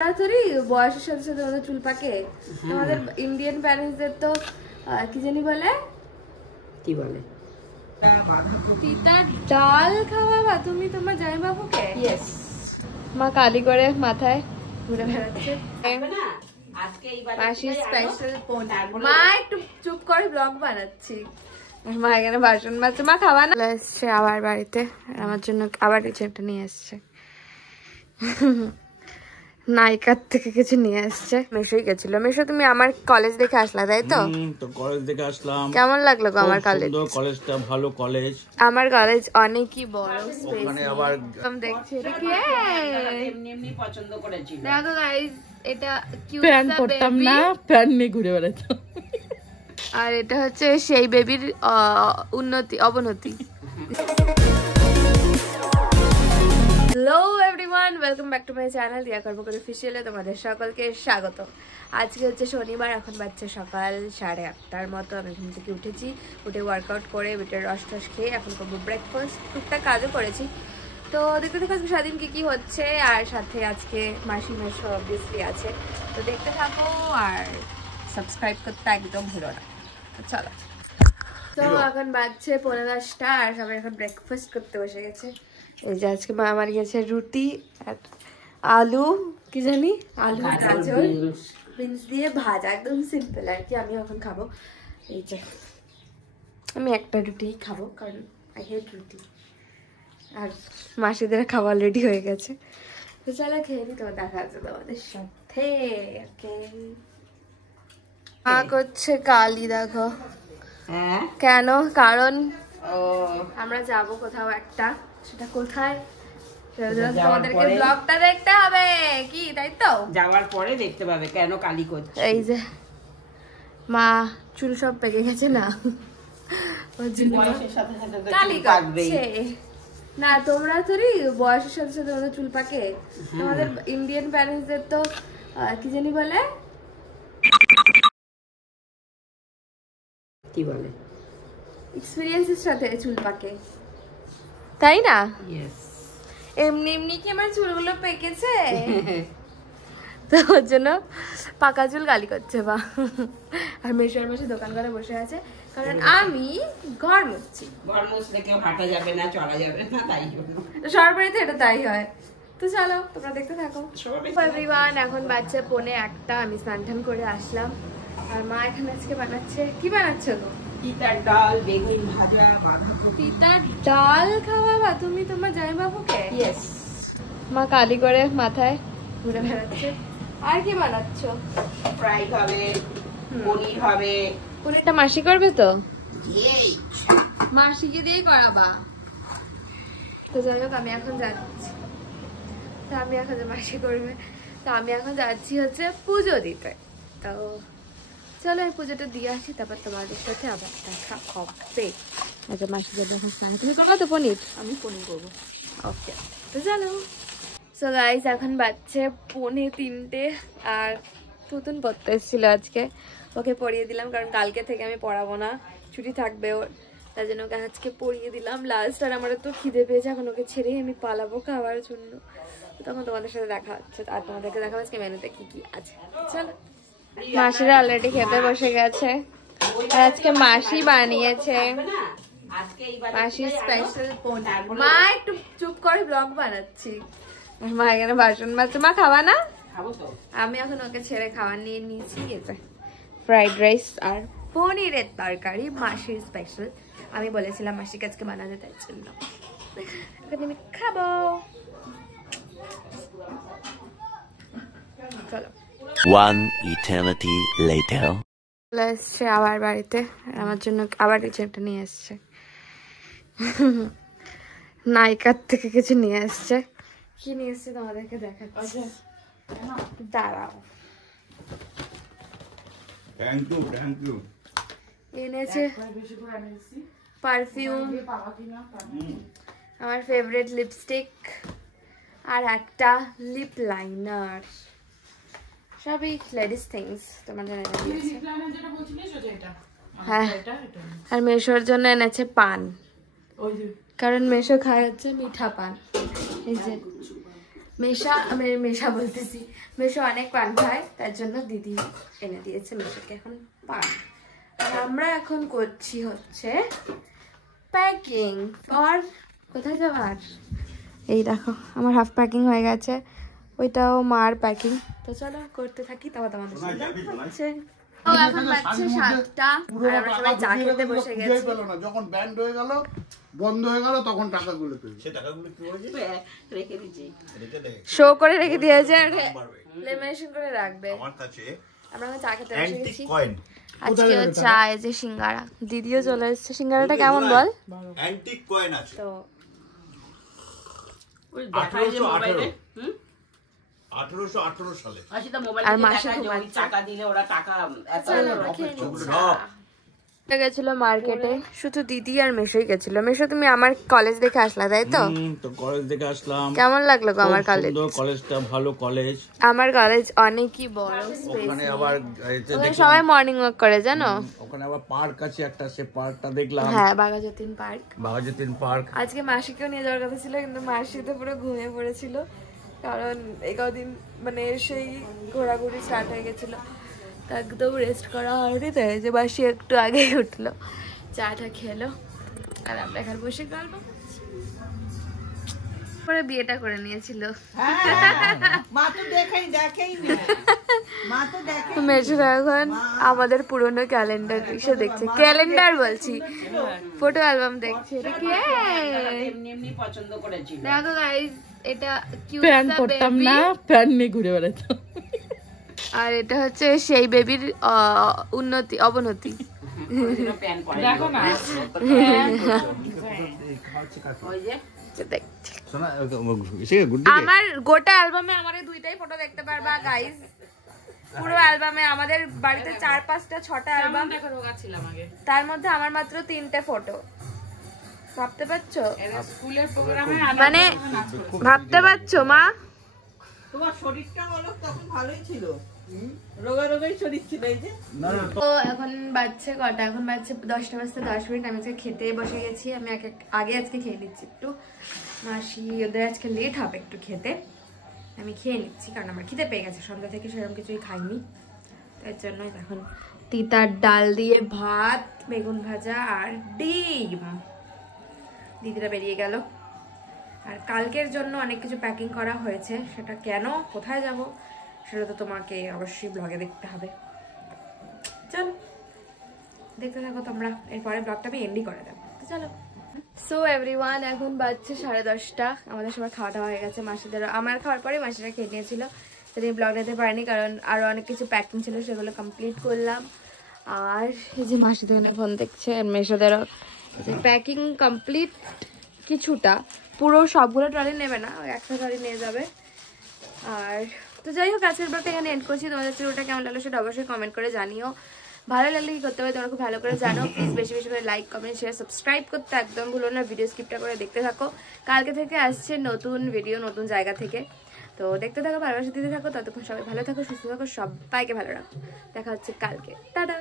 তাড়াতাড়ি বয়সের সাথে সাথে আমাদের চুল পাকে। আমাদের ইন্ডিয়ান প্যারেন্টসদের তো কি জানি বলে, কি বলে, পিতার ডাল খাওয়াবা তুমি তোমার জামাইবাবুকে। ইয়েস, মা কালি করে মাথায় ঘুরে বেড়াচ্ছে। মাসির স্পেশাল পনির। মা একটু চুপ করে ব্লগ বানাচ্ছি। মা এখানে বাসন মাজছে। মা খাওয়া না এসছে আবার বাড়িতে, আমার জন্য আবার কিছু একটা নিয়ে এসছে। নাইকার থেকে কিছু নিয়ে আসছে। মেশোই গেছিল। মেশো তুমি আমার কলেজ দেখে আসলা তাই তো? কলেজ দেখে আসলাম। কেমন লাগলো গো আমার কলেজ? কলেজটা ভালো কলেজ। আমার কলেজ অনেকই বড় স্পেস। ওখানে আবার দেখছি এটা কি এমনি পছন্দ করেছি। দেখো গাইস, এটা কিউট প্যান্ট পরতাম না, প্যান্ট নিয়ে ঘুরে বেড়াতাম। আর এটা হচ্ছে সেই বেবির অবনতি। Hello everyone, welcome back to my channel দিয়া কর্মকর অফিসিয়ালে তোমাদের সকলকে স্বাগত। আজকে হচ্ছে শনিবার, এখন বাজছে সকাল 8:30টার মতো। আমি ঘুম থেকে উঠেছি, উঠে ওয়ার্কআউট করে বিটের রস টস খেয়ে এখন করবো ব্রেকফাস্ট। টুকটাক কাজও করেছি। তো দেখতে দেখো আজকে সারাদিন কী হচ্ছে, আর সাথে আজকে মাসি মেশো অবভিয়াসলি আছে। তো দেখতে থাকো আর সাবস্ক্রাইব করতে একদম ভুলো না। চলো, তো এখন বাজছে 10:15 আর সবাই এখন ব্রেকফাস্ট করতে বসে গেছে। এই যে আজকে মা আমার গেছে রুটি আর আলু, কি জানি আলু গাজর বিনস দিয়ে ভাজা, একদম সিম্পল আর কি। আমি এখন খাবো এই যে, আমি একটা রুটিই খাবো কারণ আই হেট রুটি। আর মাসিদের খাওয়া অলরেডি হয়ে গেছে। তো চলো খেয়ে নি, তোমার দেখা আছে তোমাদের সাথে। ওকে, মা করছে কালি দেখো। কেন? কারণ আমরা যাব কোথাও একটা, সেটা কোথায় তোমাদেরকে ব্লগটা দেখতে হবে কি, তাই তো? যাওয়ার পরে দেখতে পাবে কেন কালি করছে। এই যে মা চুল সব পেকে গেছে না, ওর জন্য কালি করছে। না তোমরা তোরই বয়সের সাথে সাথে তোমাদের চুল পাকে। তোমাদের ইন্ডিয়ান প্যারেন্টসদের তো কি জানি বলে, কি বলে, এক্সপেরিয়েন্সের সাথে চুল পাকে, তাই না? এমনি এমনি কি আমার চুলগুলো পেকেছে? তো ওর জন্য পাকা চুল গালি করছে বা। আর মেশোর পাশে দোকান করে বসে আছে, কারণ আমি ঘর মুছছি। ঘর মুছলে কেউ হাঁটা যাবে না, চলা যাবে না, তাই জন্য সবার বাড়িতে এটা তাই হয়। তো চলো তোমরা দেখতে থাকো। এভরিওয়ান, এখন বাজছে 1:45। আমি স্নান টান করে আসলাম, আর মা এখানে আজকে বানাচ্ছে। কি বানাচ্ছো গো? পিতার ডাল, বেগুন ভাজা, বাঁধাকপি। পিতার ডাল খাওয়াবা তুমি তোমার জামাইবাবুকে? ইয়েস। মা কালি করে মাথায় ঘুরে বেড়াচ্ছে। আর কি বানাচ্ছো? ফ্রাই হবে, পনির হবে। পনিরটা মাসি করবে তো? এই মাসিকে দিয়ে করাবা? তো যাই হোক, আমি এখন যাচ্ছি। তো আমি এখন মাসি করবে, তো আমি এখন যাচ্ছি হচ্ছে পুজো দিতে। তো চলো এই পুজোটা দিয়ে আসি, তারপর তোমাদের সাথে আবার দেখা হবে। আচ্ছা মাসি যাবে এখন স্নান। তুমি করবো তো পনির? আমি পনির করবো। ওকে, তো চলো। সো গাইস, এখন বাজছে 3:45 আর পুতুন পড়তে এসেছিল আজকে। ওকে পড়িয়ে দিলাম, কারণ কালকে থেকে আমি পড়াবো না, ছুটি থাকবে ওর। তার জন্য ওকে আজকে পড়িয়ে দিলাম লাস্ট। আর আমার তো খিদে পেয়েছে, এখন ওকে ছেড়েই আমি পালাবো খাওয়ার জন্য। তখন তোমাদের সাথে দেখা হচ্ছে, আর তোমাদেরকে দেখাবো আজকে মেনুতে কি কি আছে। চলো, মাসিরা অলরেডি খেতে বসে গেছে। আর আজকে মাসি বানিয়েছে মাসির স্পেশাল পনির। মা একটু চুপ করে ব্লগ বানাচ্ছি। মা এখানে বাসন মাজছে। মা খাওয়া না? আমি এখন ওকে ছেড়ে খাবার নিয়ে নিয়েছি। এতে ফ্রাইড রাইস আর পনিরের তরকারি, মাসির স্পেশাল। আমি বলেছিলাম মাসিকে আজকে বানাতে, তাই জন্য এখন আমি খাবো। চলো। One eternity later. এসছে আবার বাড়িতে, আমার জন্য আবার কিছু একটা নিয়ে এসছে। নাইকার থেকে কিছু নিয়ে এসছে। কি নিয়ে এসছে তোমাদেরকে দেখাচ্ছি, দাঁড়াও। Thank you. এনেছে পারফিউম, আমার ফেভারিট লিপস্টিক, আর একটা লিপ লাইনার। সবই লেডিস থিংস তোমার জন্য এনেছে। হ্যাঁ, আর মেশোর জন্য এনেছে পান, কারণ মেশো খায় হচ্ছে মিঠা পান। এই যে মেশা বলতেছি, মেশো অনেক পান খায়, তার জন্য দিদি এনে দিয়েছে মেশোকে এখন পান। আর আমরা এখন করছি হচ্ছে প্যাকিং। আর কোথায় যাবার, এই দেখো আমার হাফ প্যাকিং হয়ে গেছে, ওইটাও মার প্যাকিং। তো চলো করতে থাকি, তারপর তোমাদের সাথে হচ্ছে। তো এখন বাজছে 7টা আর আমরা সবাই চা খেতে বসে গেছি। যখন ব্যান্ড হয়ে গেল, বন্ধ হয়ে গেল, তখন টাকাগুলো পেয়ে সে টাকাগুলো কি করেছে? রেখে দিচ্ছি। রেখে দে। শো করে রেখে দিয়েছে, লেমিনেশন করে রাখবে। আমার কাছে আমরা এখন চা খেতে বসে অ্যান্টিক গেছি। কয়েন। আজকে চা এই যে সিঙ্গারা, দিদিও চলে এসেছে। সিঙ্গারাটা কেমন বল? অ্যান্টিক কয়েন আছে। তো ওই দেখায় যে মোবাইলে 1818 সালে। সেটা মোবাইলে আর মাসে দেখায় যে ওই ঘুমাচ্ছে। টাকা দিলে ওরা টাকা এত গেছিল মার্কেটে, শুধু দিদি আর মেশোই গেছিল। মেশো তুমি আমার কলেজ দেখে আসলা তাই তো? তো কলেজ থেকে আসলাম। কেমন লাগলো গো আমার খুব কলেজ? সুন্দর, কলেজটা ভালো কলেজ। আমার কলেজ অনেকই বড়, ওখানে আবার ওখানে সবাই মর্নিং ওয়াক করে জানো। ওখানে আবার পার্ক আছে একটা, সে পার্কটা দেখলাম। হ্যাঁ, বাঘাযতীন পার্ক। বাঘাযতীন পার্ক। আজকে মাসিকেও নিয়ে যাওয়ার কথা ছিল, কিন্তু মাসি তো পুরো ঘুমিয়ে পড়েছিল, কারণ এই কদিন মানে সেই ঘোরাঘুরি স্টার্ট হয়ে গেছিল, একদম রেস্ট করা হয়নি, তাই যে মাসি একটু আগেই উঠলো, চাটা খেলো, আর আমরা এখানে বসে গল্প করছি। পরে বিয়েটা করে নিয়েছিল। মা তো দেখেই না, মা তো দেখে মেজরা এখন আমাদের পুরনো ক্যালেন্ডার এসে দেখছে, ক্যালেন্ডার বলছি, ফটো অ্যালবাম দেখছে। এটা কি? এমনি এমনি পছন্দ করেছিল। দেখো গাইস, এটা কিউট প্যান্ট পরতাম না, প্যান্ট নিয়ে ঘুরে বেড়াতাম। আর এটা হচ্ছে সেই বেবির অবনতি। প্যান পরে দেখো না, ওই যে আমার গোটা অ্যালবামে আমাদের দুইটাই ফটো দেখতে পারবা গাইস। পুরো অ্যালবামে আমাদের বাড়িতে 4, 5টা, 6টা অ্যালবাম, তার মধ্যে আমার মাত্র 3টে ফটো। ভাবতে পারছো? স্কুলের প্রোগ্রামে মানে ভাবতে পারছো মা? তোমার শরীরটা বলো তখন ভালোই ছিল, রোগাই শরীর ছিল। এই যে তো এখন বাজছে কটা? এখন বাজছে 10টা বাজতে 10 মিনিট। আমি আজকে খেতে বসে গেছি, আমি আগে আজকে খেয়ে নিচ্ছি একটু। মাসি ওদের আজকে লেট হবে একটু খেতে, আমি খেয়ে নিচ্ছি, কারণ আমার খিদে পেয়ে গেছে, সন্ধ্যা থেকে সেরকম কিছুই খাইনি। তার জন্য এখন তিতার ডাল দিয়ে ভাত, বেগুন ভাজা আর ডিম। দিদিরা বেরিয়ে গেল। আর কালকের জন্য অনেক কিছু প্যাকিং করা হয়েছে, সেটা কেন, কোথায় যাব, সেটা তো তোমাকে অবশ্যই ব্লগে দেখতে হবে। চলো দেখতে থাকো তোমরা, এরপরে ব্লগটা আমি এন্ডই করে দেবো। তো চলো। সো এভরিওয়ান, এখন বাজছে 10:30। আমাদের সবার খাওয়াটা হয়ে গেছে, মাসিদেরও। আমার খাওয়ার পরে মাসিরা খেয়ে নিয়েছিল, সেদিন ব্লগ নিতে পারিনি, কারণ আরও অনেক কিছু প্যাকিং ছিল, সেগুলো কমপ্লিট করলাম। আর এই যে মাসিদের ফোন দেখছে, মেশোদেরও প্যাকিং কমপ্লিট কিছুটা, পুরো সবগুলো ট্রলি নেবে না, একটা ট্রলি নিয়ে যাবে। আর তো যাই হোক, আজকের ব্লগটা এখানে এন্ড করছি। তোমাদের ভিডিওটা কেমন লাগলো সেটা অবশ্যই কমেন্ট করে জানিও। ভালো লাগলে কি করতে হবে তোমরা খুব ভালো করে জানো। প্লিজ বেশি বেশি করে লাইক, কমেন্ট, শেয়ার, সাবস্ক্রাইব করতে একদম ভুলো না। ভিডিও স্কিপটা করে দেখতে থাকো, কালকে থেকে আসছে নতুন ভিডিও নতুন জায়গা থেকে। তো দেখতে থাকো, ভালোবাসা দিতে থাকো। ততক্ষণ সবাই ভালো থাকো, সুস্থ থাকো, সবাইকে ভালো রাখো। দেখা হচ্ছে কালকে, টাটা।